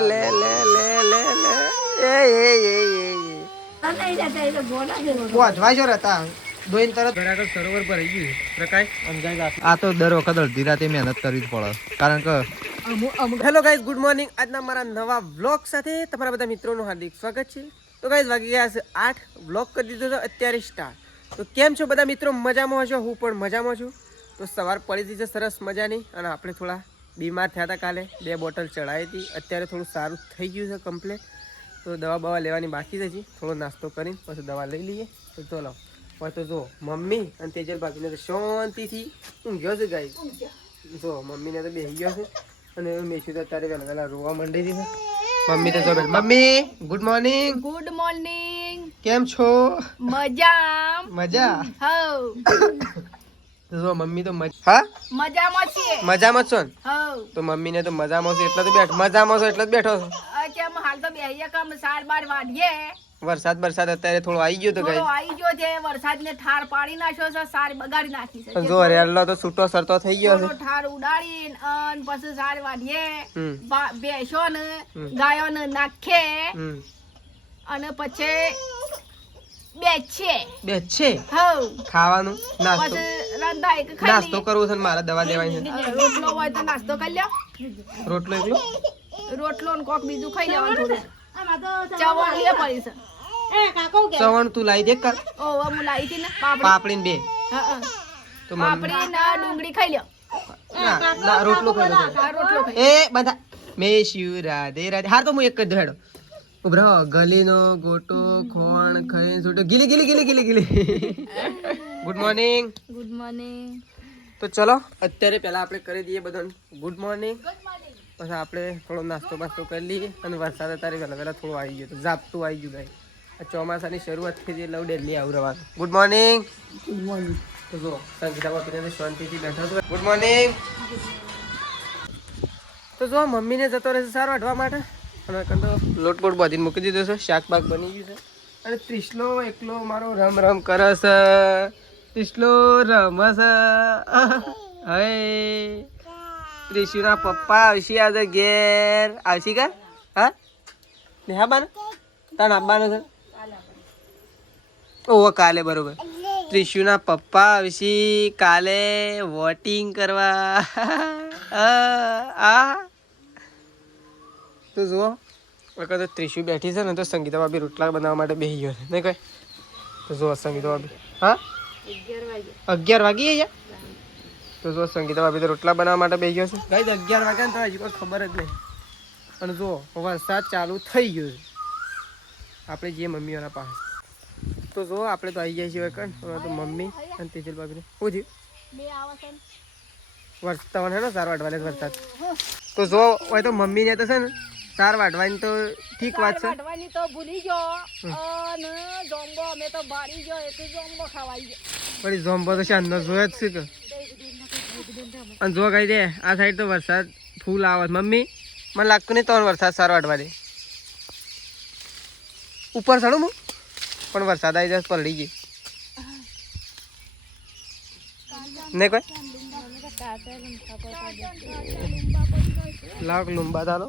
લે લે લે લે લે વાંચવાજો રહેતા દોઈન તરત ઘરાક સરોવર પર આવી ગયું પ્રકાશ અંજાય આ તો દર વખત અડધી રાતે મહેનત કરવી જ પડે કારણ કે હેલો ગાઈઝ ગુડ મોર્નિંગ આજના મારા નવા વ્લોગ સાથે તમારા બધા મિત્રોનું હાર્દિક સ્વાગત છે તો ગાઈઝ વાગી ગયા છે 8 વ્લોગ કરી દીધો તો અત્યારે સ્ટાર્ટ તો કેમ છો બધા મિત્રો મજામાં હશો હું પણ મજામાં છું તો સવાર પડી હતી છે સરસ મજાની અને આપણે થોડા બીમાર થયા હતા કાલે 2 બોટલ ચડાવી હતી અત્યારે થોડું સારું થઈ ગયું છે કમ્પ્લીટ તો દવા બવા લેવાની બાકી જ હજી થોડો નાસ્તો કરીને પછી દવા લઈ લઈએ તો ચલો હવે તો જો મમ્મી અને તેજલ ભાભીને તો શાંતિથી ઊંઘ્યો છે ગાઈઝ જો મમ્મીને તો બેસી ગયો છે અને મેશું તો અત્યારે વહેલા રોવા માંડી છે મમ્મી તો જો મમ્મી ગુડ મોર્નિંગ કેમ છો મજા જો મમ્મી તો મજામાં છો ને તો મમ્મીને તો મજામાં છે એટલે તો બેઠો મજામાં છો એટલે જ બેઠો વરસાદ અત્યારે થોડો આવી ગયો તો વરસાદ ને ઠાર પાડી નાખ્યો છે સારી બગાડી નાખી છે જો રેલ્લો તો છૂટો સરતો થઈ ગયો છે ઠાર ઉડાડીને અને પછી સાર વાડીએ બેસો ને ગાયો ને નાખે અને પછી બેચે ખાવાનું નાસ્તો કરવો છે મારે દવા લેવાની છે રોટલો હોય તો નાસ્તો કરી લ્યો રોટલો ને કોક બીજું ખાઈ લેવાનું થોડું ચવણ લે પડી છે ચવણ તું લાવી દે કા ઓવા હું લાવી હતી ને પાપડી ને બે તો પાપડી ના ડુંગળી ખાઈ લ્યો ના રોટલો ખાઈ એ બધા મેશ્યુ રાધે રાધે હાર તો હું એક જ હેડો ઉભરો ગલીનો ગોટો ખોણ ખાઈ છૂટો ગીલી ગુડ મોર્નિંગ તો ચલો અત્યારે પહેલા આપણે કરી દઈએ બધાને ગુડ મોર્નિંગ પછી આપણે થોડો નાસ્તો બાસ્તો કરી લઈએ અને વરસાદ અત્યારે વહેલા થોડું આવી ગયો તો ઝાપટું આવી ગયું ભાઈ આ ચોમાસાની શરૂઆત થઈ ગઈ એટલે ડેલી આવું રહેવાનું ગુડ મોર્નિંગ તો જો સંગીતા બાપીને શાંતિથી બેઠો હતો ગુડ મોર્નિંગ તો જો મમ્મીને જતો રહેશે સારો વાઢવા માટે અને કંતો લોટ બોટ બાંધીને મૂકી દીધો છે શાક બાક બની ગયું છે અને ત્રિશલો એકલો મારો રમ કરે છે ત્રિશલો રમે છે હે ત્રિશુના પપ્પા આવશે આજે ઘેર આવશે કા હા નેહાબાન તાન આવવાનું છે ઓહો કાલે બરોબર ત્રિશુના પપ્પા આવશે કાલે વોટિંગ કરવા આ તો જુઓ વખત ત્રિશુ બેઠી છે ને તો સંગીતા ભાભી રોટલા બનાવવા માટે બેસી ગયો છે નહીં કઈ તો જુઓ સંગીતા ભાભી 11 વાગી ગયા તો જો સંગીતા ભાભી તો રોટલા બનાવવા માટે બેસી ગયો છે ગાઈસ 11 વાગ્યા ને તો હજી કોઈ ખબર જ નહીં અને જુઓ વરસાદ ચાલુ થઈ ગયો છે આપણે જઈએ મમ્મીઓના પાસે તો જુઓ આપણે તો આવી ગયા છીએ કણ તો મમ્મી અને તેજલ ભાભીને શું થયું વરસાદ હે ને સાર વાટવા લે વરસાદ તો જો હોય તો મમ્મીને તો છે ને સાર વાટવાની તો ઠીક વાત છે વાટવાની તો ભૂલી ગયો અને જોંબો અમે તો બાળી ગયો એટલે જોંબો ખવાઈ ગયો પણ જોંબો તો શાન ન જોય જ છે કે અને જો કહી દે આ સાઈડ તો વરસાદ ફૂલ આવે મમ્મી મને લાગતું નહીં તો વરસાદ સારો વાટવા દે ઉપર ચડું હું પણ વરસાદ આવી જાય પલળી ગઈ નહીં કોઈ લાગ લુંબા તાલો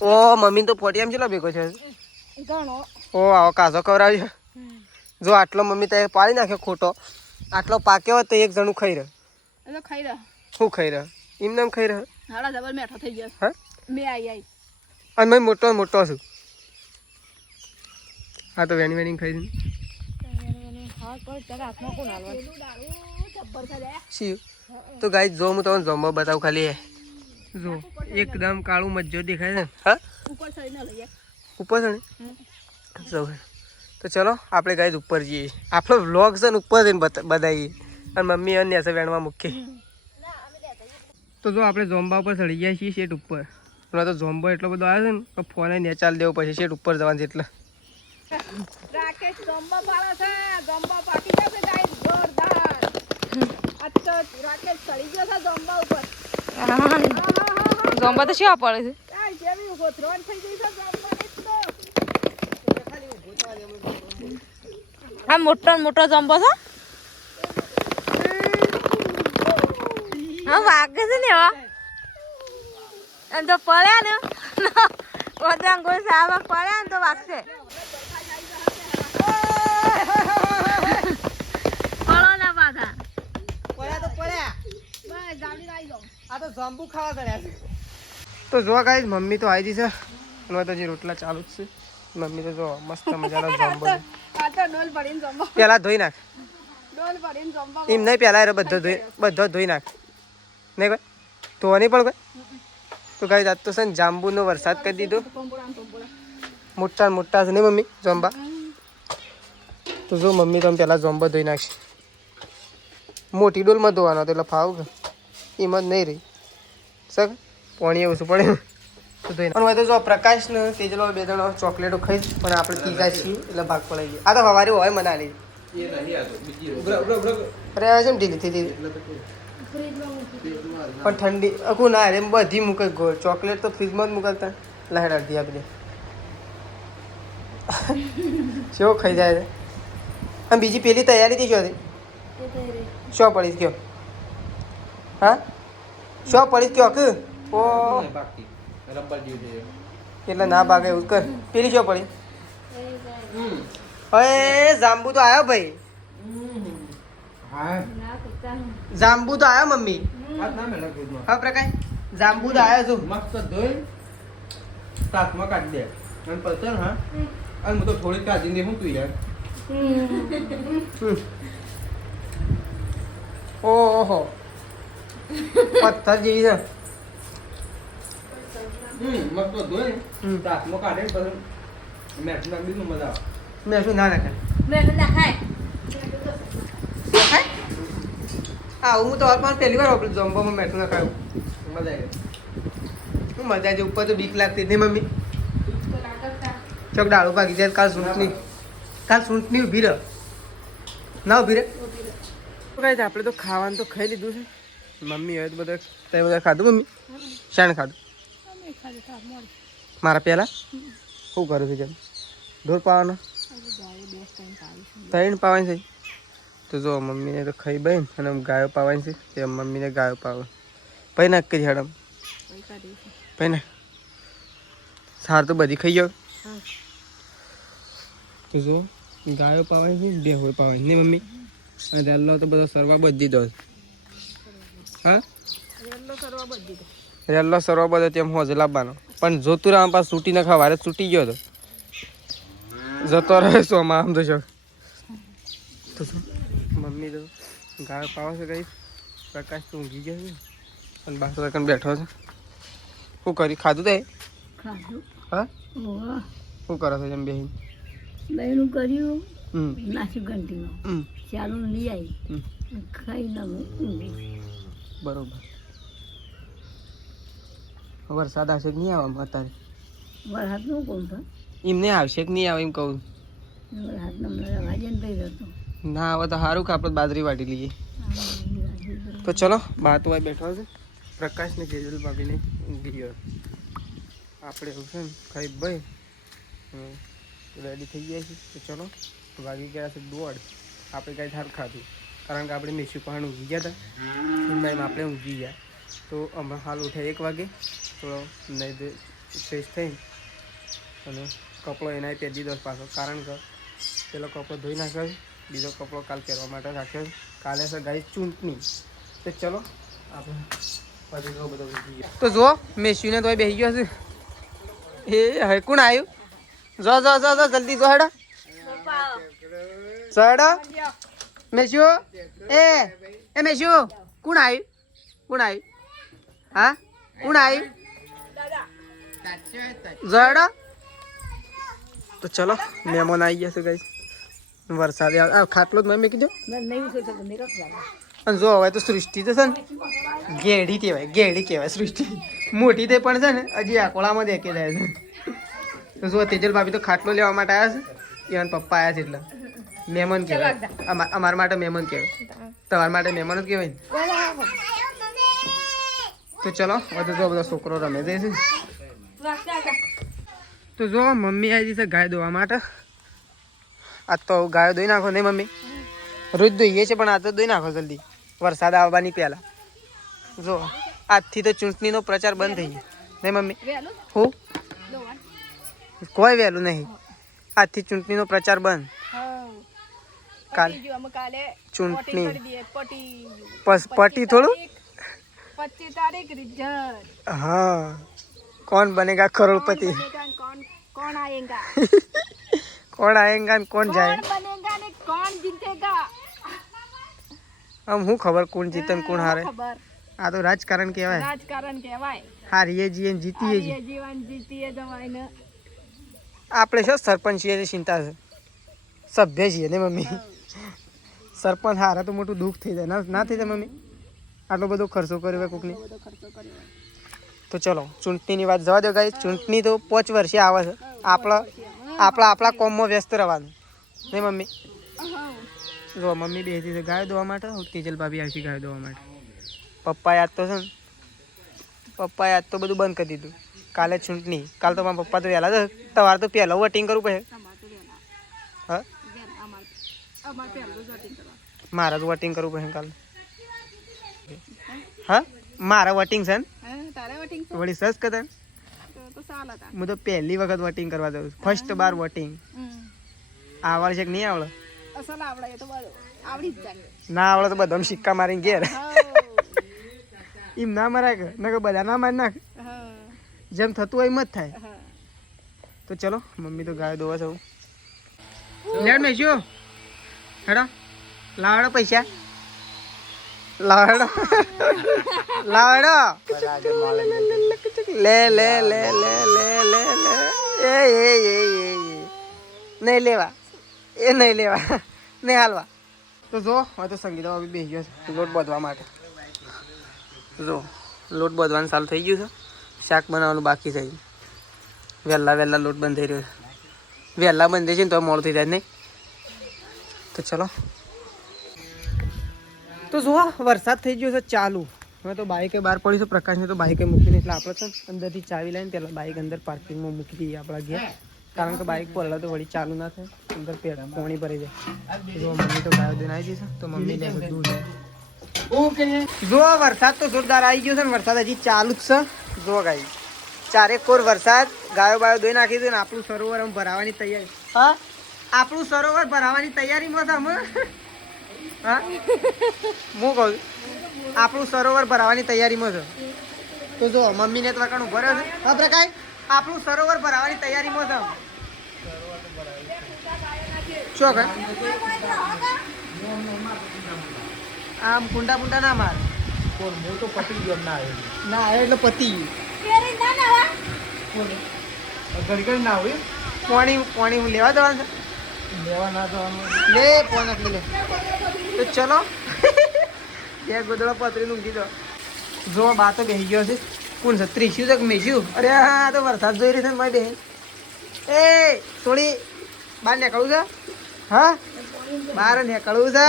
ઓ મમ્મી તો પોટિયામ ચેલો ભેગો છે ઓ આવો કાચો ખવડાવ્યો જો આટલો મમ્મી તો પાડી નાખ્યો ખોટો આટલો પાક્યો હોય તો એક જણું ખાઈ રહ્યો શું ખાઈ રહ્યો એમને ખાઈ રહ્યો હા અને મેં મોટો છું હા તો વેણી ખાઈ દઉં તો ગાઈ જો હું તમને જમવા બતાવું ખાલી જો એકદમ કાળું મજ્જો દેખાય છે હા ઉપર ચડે તો ચલો આપણે ગાઈ ઉપર જઈએ આપણો વ્લોગ છે ને ઉપર જઈને બતાવીએ અને મમ્મી અન્ય છે વેણવા મૂકીએ તો જો આપણે ઝોમ્બા ઉપર ચડી ગયા છીએ શેટ ઉપર હમણાં તો ઝોમ્બો એટલો બધો આવે છે ને તો ફોને નેચાલ દેવો પછી શેટ ઉપર જવાનું છે એટલે રાકેશ ઝોમ્બા પાડે છે ઝોમ્બા પાકી જશે ગાઈસ જોરદાર રાકેશ ચડી ગયો છે ઝોમ્બા ઉપર ઝોમ્બા તો શું પડે છે જેવી ગોથરોન થઈ ગઈ છે ઝોમ્બાની તો આ મોટો ઝોમ્બો છે હા વાગે છે ને અને તો પડ્યા ને બધા કોઈ સાવા પડ્યા ને તો વાગશે. પડો ના પાછા. પડ્યા તો પડ્યા. બસ ગાડી આવી જાઓ. આ તો જાંબુ ખાવા કર્યા છે. તો જો ગાઈસ મમ્મી તો આવી છે અને તો જે રોટલા ચાલુ જ છે. મમ્મી તો જો મસ્ત મજાનો જાંબુ આ તો ડોલ ભરીને જમવા. પેલા ધોઈ નાખ. ડોલ ભરીને જમવા. એમ નહીં પેલા બધો ધોઈ નાખ નહીં કોઈ તો નહીં પણ કોઈ તો ગાઈસ આજ તો છે ને જાંબુનો વરસાદ કરી દીધો. મોટા મોટા છે ને મમ્મી જોંબા. તો જો મમ્મી તમે પેલા જોંબા ધોઈ નાખશે. મોટી ડોલમાં ધોવાનો એટલે ફાવું કે એમાં જ નહીં રહી સર પાણી ઓછું પડે તો ધોઈ નાખ. તો જો પ્રકાશ ને તેજલો બે જણો ચોકલેટો ખાઈશ પણ આપણે તીખા છીએ એટલે ભાગ પડાઈ ગયો. આ તો સવારે હોય મના લી અરે છે ને ઢીલી થઈ હતી પણ ઠંડી અકું ના એમ બધી મૂકે ગોળ ચોકલેટ તો ફ્રીજમાં જ મૂકતા લહેર અડધી આપી દે કેવો ખાઈ જાય છે. અને બીજી પેલી તૈયારી થઈ શું શું પડીશ કયો હા શું પડીશ કયો કે ઓ એટલે ના ભાગે એવું કર. પેલી શું પડી હવે જાંબુ તો આવ્યો ભાઈ. જાંબુ તો આવ્યો મમ્મી. હા પ્રકાશ જાંબુ તો આવ્યો છું. મસ્ત ધોઈ તાસમાં કાઢી દે અને પછી હા અને હું તો થોડી કાઢી દે હું તું યાર ઓહો પથ્થર જેવી છે. મસ્ત ધોઈ તાસમાં કાઢે પછી મેઠું નાખી દીધું મજા આવે. મેં શું ના નાખે હા હું તો પણ પહેલી વાર વાપરું જમ્બોમાં મેઠું ના ખાયું મજા આવે. હું મજા આવી ઉપર તો બીક લાગતી હતી મમ્મી ચોક ડાળું ભાગી જાય કાલ સૂંઠની ઊભી રહે ના ઊભી રહે કઈ આપણે તો ખાવાનું તો ખાઈ લીધું છે. મમ્મી હવે તો બધા તે બધા ખાધું મમ્મી શાણ ખાધું મારા પહેલાં શું કરું છું જેમ ઢોર પાવાનો 3 પાવાની છે. તો જો મમ્મીને તો ખાઈ બહેન અને ગાયો પાવાની છે તે મમ્મીને ગાયો પાવે પછી નાખ કરી હડમ પછી નાખ સાર તો બધી ખાઈ જાવ. તો જો ગાયો પાવાની છે બેહોય પાવાની ને મમ્મી અને રેલ્લો તો બધો સરવા બધી દો હા રેલ્લો સરવા બધો તેમ હોજ લાવવાનો પણ જોતું રામ પાસ છૂટી ના ખાવા છૂટી ગયો હતો જતો રહે સોમાં આમ તો શોખ. તો મમ્મી તો ગાયો પાવા છે કઈ પ્રકાશ તો ઊંઘી ગયો છે અને બાર સેકન્ડ બેઠો છે. શું કરી ખાધું તે હા શું કરો છો જેમ બેહીને બહેનું કર્યું હમ નાસી ઘંટીમાં ચાલુ લઈ આવી ખાઈ લઉં બરોબર. વરસાદ આવશે કે નહીં આવે અત્યારે વરસાદનું કોણ તો એમને આવશે કે નહીં આવે એમ કહું. વરસાદનો રવા જઈને થઈ જતો ના આવે તો સારું કે આપણે બાજરી વાટી લઈએ. તો ચલો બાતો ભાઈ બેઠો છે પ્રકાશને જેજલ ભાભીને ઊંઘી ગયો આપણે એવું છે ને ખાઈ ભાઈ રેડી થઈ ગયા છે. તો ચલો વાગી ગયા છે 1:30 આપણે કાંઈ થાર ખાધું કારણ કે આપણે મેસી પહાણ ઊંઘી ગયા હતા એમાં આપણે ઊંઘી ગયા. તો હમણાં હાલ ઉઠ્યા 1 વાગે થોડો નહીં ફ્રેશ થઈને અને કપડો એના પહેરી દીધો પાછો કારણ કે પેલો કપડો ધોઈ નાખ્યો છે બીજો કપડો કાલ પહેરવા માટે રાખ્યો છે. કાલે છે ગાઈ ચૂંટણી. તો ચલો આપણે પછી બધો તો જો મેસીને તો બેસી ગયો છે. એ હવે કોણ આવ્યું જો જો જો જો જલ્દી જો હેડો હેડો મેસ્યુ એ મેસ્યુ કોણ આવ્યું હા કોણ આવ્યું જો હેડો. તો ચલો મહેમાન આવી ગયા છે ગાઈ વરસાદ ખાટલો જ મેં કીધું અને જો હવે તો સૃષ્ટિ તો છે ને ગેડી કહેવાય સૃષ્ટિ મોટી તે પણ છે ને હજી આકોળામાં દેખી જાય છે. તો જો તેજલ ભાભી તો ખાટલો લેવા માટે આવ્યા છે એના પપ્પા આવ્યા છે એટલે મહેમાન કહેવાય અમારા માટે મહેમાન કહેવાય તમારા માટે મહેમાન જ કહેવાય ને. તો ચલો હવે તો બધા છોકરો રમે જાય છે. તો જો મમ્મી આવી છે ગાય દોવા માટે. આ તો ગાયો દોઈ નાખો નહીં મમ્મી રોજ દોઈએ છે પણ આ તો દોઈ નાખો જલ્દી વરસાદ આવવાની પહેલાં. જો આજથી તો ચૂંટણીનો પ્રચાર બંધ થઈ ગયો નહીં મમ્મી? વહેલું હું દોવાન કોઈ વહેલું નહીં. આજથી ચૂંટણીનો પ્રચાર બંધ. પટી ગયું અમે કાલે ચૂંટણી. voting કરી દઈએ પટી ગયું. પટી થોડું 25 તારીખ રિઝલ્ટ હા કોણ બનેગા કરોડપતિ कौन आएगा કોણ આયેગા ને કોણ જાય कौन बनेगा ने कौन जीतेगा આમ હું ખબર કોણ જીતે ને કોણ હારે. खबर આ તો રાજકારણ કહેવાય. राजकारण કહેવાય હારીએ જીએ ને જીતીએ હારીએ જ. જીવન જીતીએ જવાય ને આપણે શું સરપંચ છીએ એની ચિંતા છે. સભ્ય છીએ ને મમ્મી. સરપંચ હારે તો મોટું દુઃખ થઈ જાય ના થઈ જાય મમ્મી. આટલો બધો ખર્ચો કર્યો હોય કોકની. બધો ખર્ચો કર્યો તો ચલો ચૂંટણીની વાત જવા દો ગાઈસ. ચૂંટણી તો 5 વર્ષે આવે છે. આપણા કોમમાં વ્યસ્ત રહેવાનું નહીં મમ્મી. જો મમ્મી બેસી છે ગાય દોવા માટે. તેજલ ભાભી આવશે ગાય દોવા માટે. પપ્પા યાદ તો છે ને પપ્પા યાદ તો બધું બંધ કરી દીધું. કાલે ચૂંટણી. કાલ તો મારા પપ્પા તો વહેલા છે. તમારે તો પહેલાં વોટિંગ કરવું પડે. હા અમાર પહેલું voting કરવા મારે તો વોટિંગ કરવું પડે કાલે. હા મારા વોટિંગ છે ને તારે voting છે વળી સસ કદાચ તો સાલ હતા હું તો પહેલી વખત વોટિંગ કરવા દઉં. ફર્સ્ટ બાર વોટિંગ. આવડે છે કે નહીં આવડે? અસલ આવડે એ તો બધું આવડી જ જાય ના આવડે તો બધાને સિક્કા મારીને ઘેર. હા એમ ના મરાય કે નકર બધા ના મારી નાખ. હા જેમ થતું હોય એમ જ થાય. હા તો ચલો મમ્મી તો ગાય દોવા છે. લેડ મેસ્યો હેડો લાવડો પૈસા લાવડો લાવડો લે લે લે લે લે લે લે એ નહીં લેવા એ નહીં લેવા નહીં હાલવા. તો જો હવે તો સંગીતા બી બેસી ગયો છે લોટ બાંધવા માટે. જો લોટ બાંધવાનું ચાલુ થઈ ગયું છે. શાક બનાવવાનું બાકી છે. વહેલા લોટ બંધ થઈ રહ્યો છે. વહેલા બંધ થઈ છે ને તો મોડું થઈ જાય નહીં. તો ચલો તો જો વરસાદ થઈ ગયો છે ચાલુ. હવે તો બાઈકે બહાર પડ્યું છે. પ્રકાશને તો બાઈકે મૂકીને એટલે આપણે છે અંદરથી ચાવી લઈને પહેલાં બાઈક અંદર પાર્કિંગમાં મૂકી દઈએ આપણા ઘેર. કારણ કે બાઈક પડે તો વળી ચાલુ ના થાય. અંદર પોણી ભરી જાય. જો મમ્મી તો ગાયો દઈને આવી જશે તો મમ્મી લે બધું જો વરસાદ તો જોરદાર આવી ગયો છે ને વરસાદ હજી ચાલુ જ છે. જો ગાય ચારે કોર વરસાદ ગાયો બાયો દોઈ નાખી દીધું ને આપણું સરોવર આમ ભરાવાની તૈયારી. હા આપણું સરોવર ભરાવાની તૈયારીમાં છે અમે. હા હું કહું આપણું સરોવર ભરાવાની તૈયારીમાં છે. તો જો મમ્મીને તો વાકાણું ભર્યો છે. હા પ્રકાશ આપણું સરોવર ભરાવાની તૈયારીમાં છે. શું કહે આમ કુંડા પુંડા ના માર. હું તો પતી ગયો ના આવ્યો એટલે પતી ગયું. ઘડી ના આવ્યું પાણી હું લેવા જવાનું છે. લેવા ના જવાનું લે પાણી લે. તો ચલો બે ગોદડો પતરી ઊંઘી દો. જો બા તો બેસી ગયો છે. કોણ છે ત્રીસ્યું છે કે મેસ્યું? અરે હા તો વરસાદ જોઈ રહી છે ને મારી બહેન. એ થોડી બહાર નીકળવું છે. હા બહાર નીકળવું છે.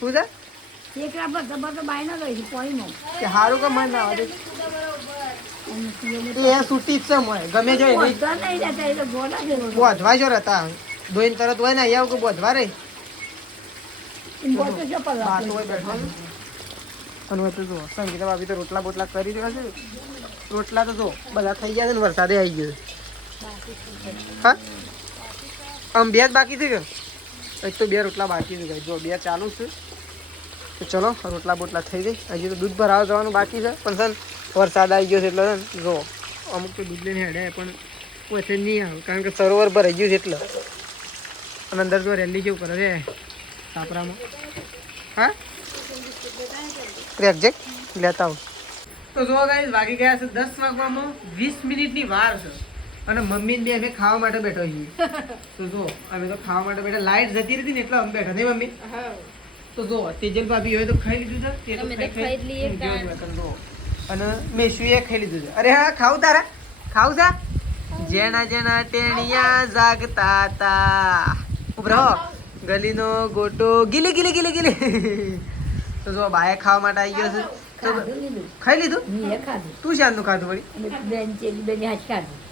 શું છે કે સારું કે મને ના આવે એ સૂટી જ છે મને ગમે જાય બોધવા જો રહેતા ધોઈને તરત હોય ને અહીંયા કે બોધવા રે અને તો જો સંગીતા ભાભી તો રોટલા બોટલા કરી રહ્યા છે. રોટલા તો જો બધા થઈ ગયા છે ને વરસાદે આવી ગયો. હા આમ બે જ બાકી છે કે એક તો 2 રોટલા બાકી છે જો 2 ચાલુ છે. તો ચલો રોટલા બોટલા થઈ ગઈ. હજી તો દૂધ ભરાવા જવાનું બાકી છે પણ છે વરસાદ આવી ગયો છે એટલે જો અમુક તો દૂધ લઈને હેડે પણ પછી નહીં આવે કારણ કે સરોવર ભરાઈ ગયું છે એટલે. અને અંદર જો રેલી જેવું કરે છે સાપરામાં. હા રેકજેક લેતા આવું. તો જો ગાઈસ વાગી ગયા છે 10 વાગવામાં 20 મિનિટની વાર છે. અને મમ્મી ને અમે ખાવા માટે બેઠો છીએ. તો જો અમે તો ખાવા માટે બેઠા. લાઈટ જતી રહી ને એટલે અમે બેઠા નહીં મમ્મી. તો જો તેજલ ભાભી હોય તો ખાઈ લીધું છે. અને મેસુએ ખાઈ લીધું છે. અરે હા ખાવું તારા ખાવું છે. જેના જેના ટેણિયા જાગતા તા ઉભરો ગલીનો ગોટો ગીલી ગીલી ગીલી ગીલી. તો જો બાએ ખાવા માટે આવી ગયો છે. તો ખાઈ લીધું તું શાનનું ખાધું વળી?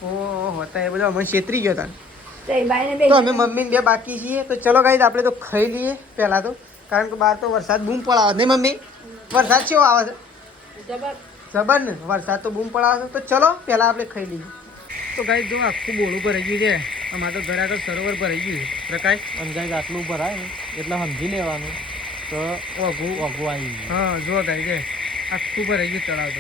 ઓહો તો એ બધું અમે છેતરી ગયો તા. તો અમે મમ્મી ને 2 બાકી છીએ. તો ચલો ગાઈસ આપણે તો ખાઈ લઈએ પહેલા તો કારણ કે બહાર તો વરસાદ બૂમ પડાવે નહીં મમ્મી. વરસાદ કેવો આવે છે? જબર ને વરસાદ તો બૂમ પડાવે છે. તો ચલો પહેલા આપણે ખાઈ લઈએ. તો ગાઈસ જો આખું બોલું ભરાઈ ગયું છે. અમારે તો ઘર આગળ સરોવર ભરાઈ ગયું છે પ્રકાશ. અને ગાઈસ આટલું ભરાય ને એટલે સમજી લેવાનું તો ઓઘું આવી ગયું. હા જો ગાઈસ આખું ભરાઈ ગયું તળાવ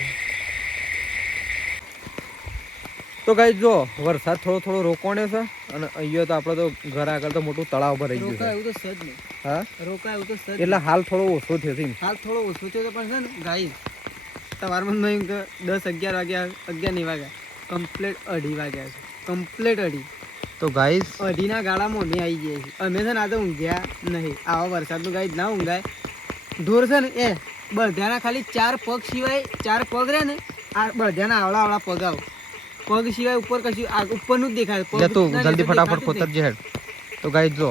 તો ગાઈસ જો વરસાદ થોડો થોડો રોકાણ્યો છે અને અહીંયા તો આપણે તો ઘર આગળ તો મોટું તળાવ ભરાઈ ગયું છે. રોકાયું તો સજ ને. હા રોકાયું તો સજ. એટલે હાલ થોડો ઓછો થયો છે. હાલ થોડો ઓછો થયો પણ છે ને ગાઈસ સવારમાં નહીં 10-11 વાગ્યા 11 નહીં વાગ્યા કમ્પ્લીટ 2:30 વાગ્યા છે. કમ્પ્લીટ 2:30. તો ગાઈસ 2:30 ના ગાળામાં અમે આવી ગયા છીએ. અમે છે ને આ તો ઊંઘ્યા નહીં. આવા વરસાદનું ગાઈસ ના ઊંઘાય. ઢોર છે ને એ બળધ્યાના ખાલી 4 પગ સિવાય 4 પગ રહે ને આ બળધ્યાના આવડા પગ આવ પગ સિવાય ઉપર કશું ઉપરનું જ દેખાય. પગ લે તું ના જલ્દી દેખાતું ફટાફટ ખોતર જે હેડ. તો ગાઈસ જો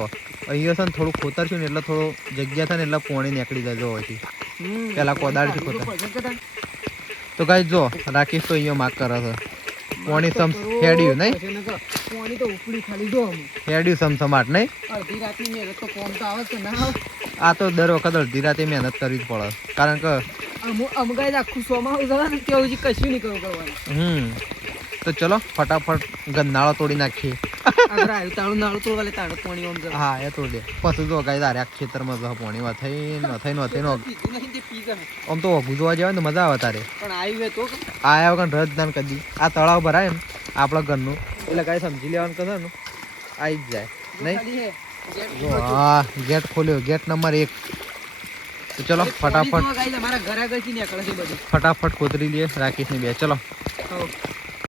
અહીંયા છે ને થોડું ખોતર છે ને એટલે થોડો જગ્યા થાય ને એટલે પાણી નીકળી જાય જો અહીંથી. હમ. પેલા કોદાળથી ખોતર. ખોતર. તો ગાઈસ જો રાકેશ તો અહીંયા માગ કરે છે. પાણી સમ હેડ્યું નહીં પાણી તો ઉપડી ખાલી જો અમે હેડ્યું સમસમાટ નહીં. અડધી રાતની મહેનત તો કોમ તો આવે છે ના આવે. આ તો દર વખત અડધી રાતે મહેનત કરવી જ પડે કારણ કે અમ ગાઈસ આખું સોમાં જવા ને ત્યાં હજી કશું નહીં કરવું પડવાનું. તો ચલો ફટાફટ ગંધાળો તોડી નાખીએ. આગળ આવ્યું તાળું નાળું તોડવા લે તાળું પાણી આમ જવા. હા એ તોડી દે. પછી જો ગાઈસ આ ખેતરમાં જો પાણી વથાઈને પીધું નહીં તે પી ગયા. આમ તો વગું જોવા જવાય ને મજા આવે તારે. પણ આવ્યું તો આયા વગર રજ ના કદી આ તળાવ ભરાય ને આપણા ઘરનું એટલે કાંઈ સમજી લેવાનું કહે ને આવી જ જાય નહીં. ખાલી હે જો હા ગેટ ખોલ્યો ગેટ નંબર 1. તો ચલો ફટાફટ ગાઈસ અમારા ઘર આગળથી નીકળે છે બધું. ફટાફટ કોતરી લઈએ રાકેશની બે. ચલો હઉ.